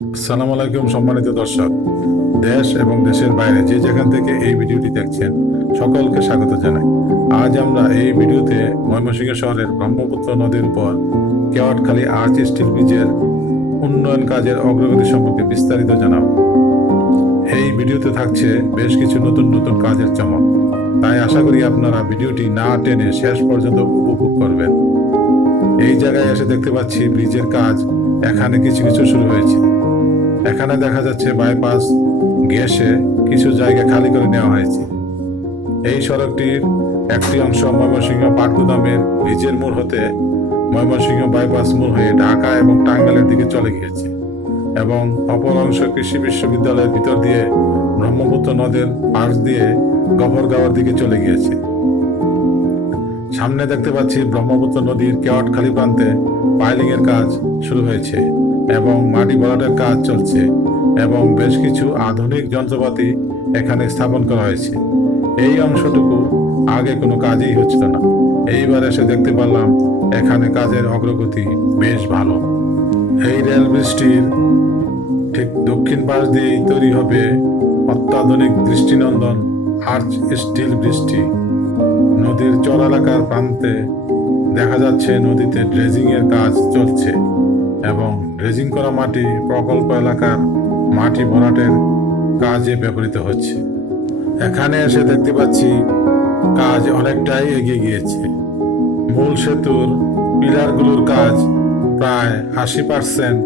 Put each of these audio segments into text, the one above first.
আসসালামু আলাইকুম সম্মানিত দর্শক। দেশ এবং দেশের বাইরে যে যেখান থেকে এই ভিডিওটি দেখছেন, সকলকে স্বাগত জানাই। আজ আমরা এই ভিডিওতে ময়মনসিংহ শহরের ব্রহ্মপুত্র নদীর উপর কেওয়াটখালী আর্চ স্টিল ব্রিজের উন্নয়ন কাজের অগ্রগতি সম্পর্কে বিস্তারিত জানাব। এই ভিডিওতে থাকছে বেশ কিছু নতুন নতুন কাজের চমক। তাই আশা করি আপনারা ভিডিওটি না টেনে শেষ পর্যন্ত উপভোগ করবেন। এই জায়গায় এসে দেখতে পাচ্ছি ব্রিজের কাজ। এখানে কিছু কিছু শুরু হয়েছে। এখানে দেখা যাচ্ছে বাইপাস, গ্যাসে কিছু জায়গা খালি করে নেওয়া হয়েছে। এই সড়কটির একটি অংশ ময়মনসিংহ পাটগুদামের ব্রিজের মোড় হতে ময়মনসিংহ বাইপাস মোড় হয়ে ঢাকা এবং টাঙ্গাইলের দিকে চলে গিয়েছে এবং অপর অংশ কৃষি বিশ্ববিদ্যালয়ের ভিতর দিয়ে ব্রহ্মপুত্র নদের পাশ দিয়ে গফরগাঁওয়ার দিকে চলে গিয়েছে। সামনে দেখতে পাচ্ছি ব্রহ্মপুত্র নদীর কেওয়াটখালী প্রান্তে পাইলিং এর কাজ শুরু হয়েছে। এবং মাটি ভরাটের কাজ চলছে এবং বেশ কিছু আধুনিক যন্ত্রপাতি এখানে স্থাপন করা হয়েছে। এই অংশটুকু আগে কোনো কাজই হচ্ছিল না। এইবার এসে দেখতে পারলাম এখানে কাজের অগ্রগতি বেশ ভালো। এই রেল ব্রিজটির ঠিক দক্ষিণ পাশ দিয়েই তৈরি হবে অত্যাধুনিক দৃষ্টিনন্দন আর্চ স্টিল ব্রিজটি। নদীর চর এলাকার প্রান্তে দেখা যাচ্ছে নদীতে ড্রেজিং এর কাজ চলছে। এবং ড্রেজিং করা মাটি প্রকল্প এলাকার মাটি ভরাটের কাজে ব্যবহৃত হচ্ছে। এখানে এসে দেখতে পাচ্ছি কাজ অনেকটাই এগিয়ে গিয়েছে। মূল সেতুর পিলারগুলোর কাজ প্রায় আশি পার্সেন্ট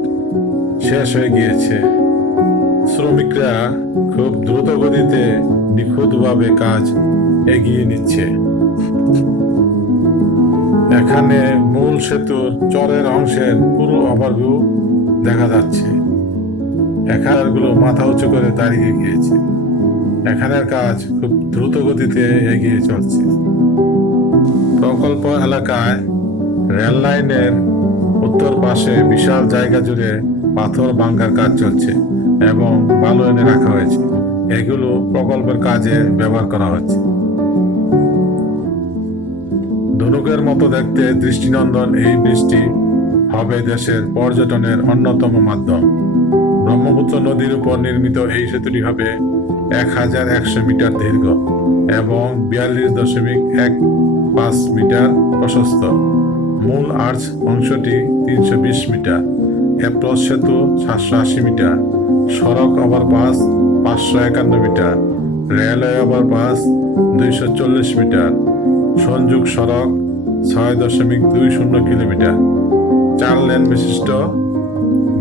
শেষ হয়ে গিয়েছে। শ্রমিকরা খুব দ্রুত গতিতে নিখুঁতভাবে কাজ এগিয়ে নিচ্ছে। এখানে মূল সেতুর চরের অংশের পুরো ওভারভিউ দেখা যাচ্ছে। এখানগুলো মাথা উঁচু করে দাঁড়িয়ে গিয়েছে। এখানের কাজ খুব দ্রুত গতিতে এগিয়ে চলছে। প্রকল্প এলাকায় রেল লাইনের উত্তর পাশে বিশাল জায়গা জুড়ে পাথর ভাঙ্গার কাজ চলছে এবং বালু এনে রাখা হয়েছে। এগুলো প্রকল্পের কাজে ব্যবহার করা হচ্ছে। ধনুকের মতো দেখতে দৃষ্টিনন্দন এই বৃষ্টি হবে দেশের পর্যটনের অন্যতম মাধ্যম। ব্রহ্মপুত্র নদীর উপর নির্মিত এই সেতুটি হবে এক হাজার একশো মিটার দীর্ঘ এবং বিয়াল্লিশ দশমিক এক পাঁচ মিটার প্রশস্ত। মূল আর্চ অংশটি তিনশো বিশ মিটার। অ্যাপ্রোচ সেতু সাতশো আশি মিটার। সড়ক ওভারপাস পাঁচশো একান্ন মিটার। রেলওয়ে ওভারপাস দুইশো চল্লিশ মিটার। সংযোগ সড়ক ছয় দশমিক দুই শূন্য কিলোমিটার। চার লেন বিশিষ্ট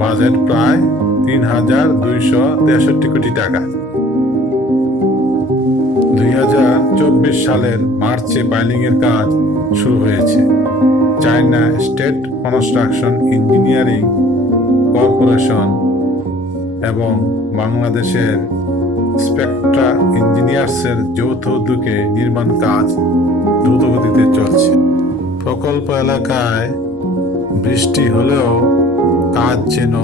বাজেট প্রায় তিন হাজার দুইশো তেষট্টি কোটি টাকা। দুই হাজার চব্বিশ সালের মার্চে পাইলিং এর কাজ শুরু হয়েছে। China state construction, engineering corporation এবং বাংলাদেশের স্পেকট্রা ইঞ্জিনিয়ার্সের যৌথ উদ্যোগে নির্মাণ কাজ দ্রুতগতিতে চলছে। প্রকল্প এলাকায় বৃষ্টি হলেও কাজ যেন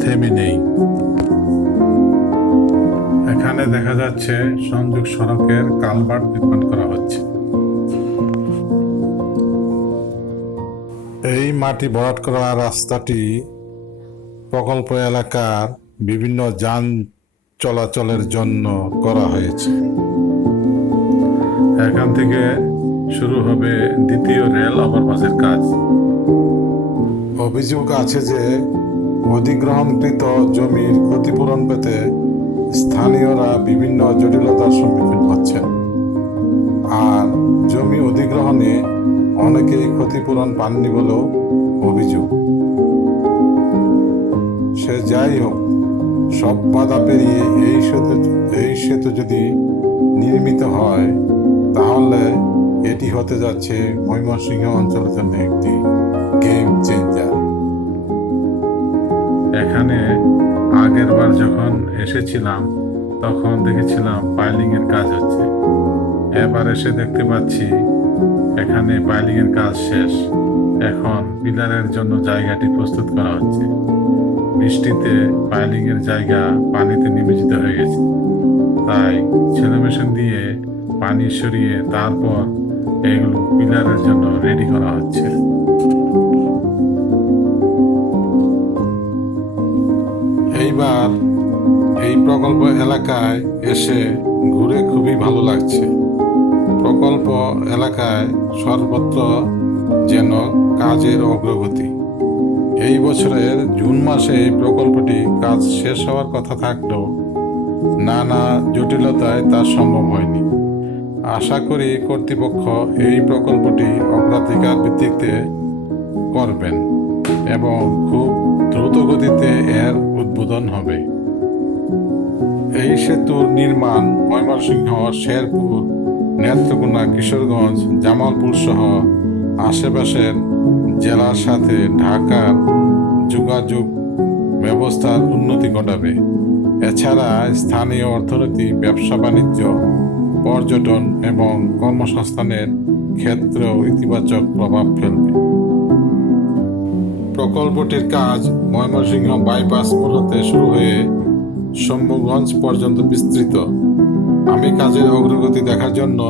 থেমে নেই। এখানে দেখা যাচ্ছে সংযোগ সড়কের কালভার্ট নির্মাণ করা হচ্ছে। এই মাটি ভরাট করা রাস্তাটি প্রকল্প এলাকার বিভিন্ন যান চলাচলের জন্য করা হয়েছে। এখান থেকে শুরু হবে দ্বিতীয় রেল ওভারপাসের কাজ। অভিযোগ আছে যে অধিগ্রহণকৃত জমির ক্ষতিপূরণ পেতে স্থানীয়রা বিভিন্ন জটিলতার সম্মুখীন হচ্ছেন। আর জমি অধিগ্রহণে অনেকেই ক্ষতিপূরণ পাননি বলেও অভিযোগ। সে যাই হোক, সব বাধা পেরিয়ে এই সেতু এই সেতু যদি নির্মিত হয় তাহলে এটি হতে যাচ্ছে ময়মনসিংহ অঞ্চলের জন্য একটি গেম চেঞ্জার এখানে আগের বার যখন এসেছিলাম, তখন দেখেছিলাম পাইলিং এর কাজ হচ্ছে। এবার এসে দেখতে পাচ্ছি এখানে পাইলিং এর কাজ শেষ। এখন পিলারের জন্য জায়গাটি প্রস্তুত করা হচ্ছে। বৃষ্টিতে পাইলিং এর জায়গা পানিতে নিমজ্জিত হয়ে গেছে। তাই ছেলে মেশিন দিয়ে পানি সরিয়ে তারপর এগুলো পিলারের জন্য রেডি করা হচ্ছে। এইবার এই প্রকল্প এলাকায় এসে ঘুরে খুবই ভালো লাগছে। প্রকল্প এলাকায় সর্বত্র যেন কাজের অগ্রগতি। এই বছরের জুন মাসে এই প্রকল্পটি কাজ শেষ হওয়ার কথা থাকলেও নানা জটিলতায় তা সম্ভব হয়নি। আশা করি কর্তৃপক্ষ এই প্রকল্পটি অগ্রাধিকার ভিত্তিতে করবেন এবং খুব দ্রুত গতিতে এর উদ্বোধন হবে। এই সেতুর নির্মাণ ময়মনসিংহ, শেরপুর, নেত্রকোনা, কিশোরগঞ্জ, জামালপুর সহ আশেপাশের জেলার সাথে ঢাকার যোগাযোগ ব্যবস্থার উন্নতি ঘটাবে। এছাড়া স্থানীয় অর্থনীতি, ব্যবসা, বাণিজ্য পর্যটন এবং কর্মসংস্থানের ক্ষেত্রেও ইতিবাচক প্রভাব ফেলবে। প্রকল্পটির কাজ ময়মনসিংহ বাইপাস মোড় শুরু হয়ে শম্ভুগঞ্জ পর্যন্ত বিস্তৃত। আমি কাজের অগ্রগতি দেখার জন্য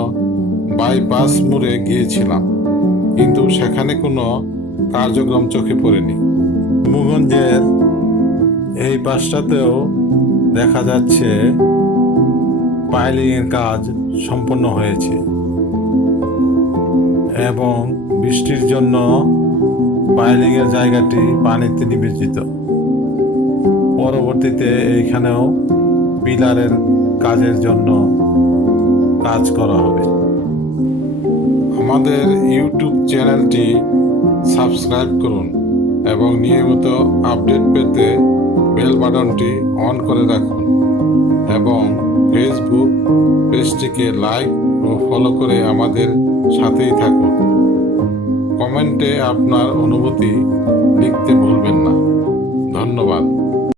বাইপাস মোড়ে গিয়েছিলাম, কিন্তু সেখানে কোনো কার্যক্রম চোখে পড়েনি। শম্ভুগঞ্জের এই পাশটাতেও দেখা যাচ্ছে পাইলিংয়ের কাজ সম্পন্ন হয়েছে। এবং বৃষ্টির জন্য পাইলিংয়ের জায়গাটি পানিতে নিবেচিত পরবর্তীতে এইখানেও পিলারের কাজের জন্য কাজ করা হবে। আমাদের ইউটিউব চ্যানেলটি সাবস্ক্রাইব করুন এবং নিয়মিত আপডেট পেতে বেল বাটনটি অন করে রাখুন এবং ফেসবুক পেজটিকে লাইক ও ফলো করে আমাদের সাথেই থাকুন। কমেন্টে আপনার অনুভূতি লিখতে ভুলবেন না। ধন্যবাদ।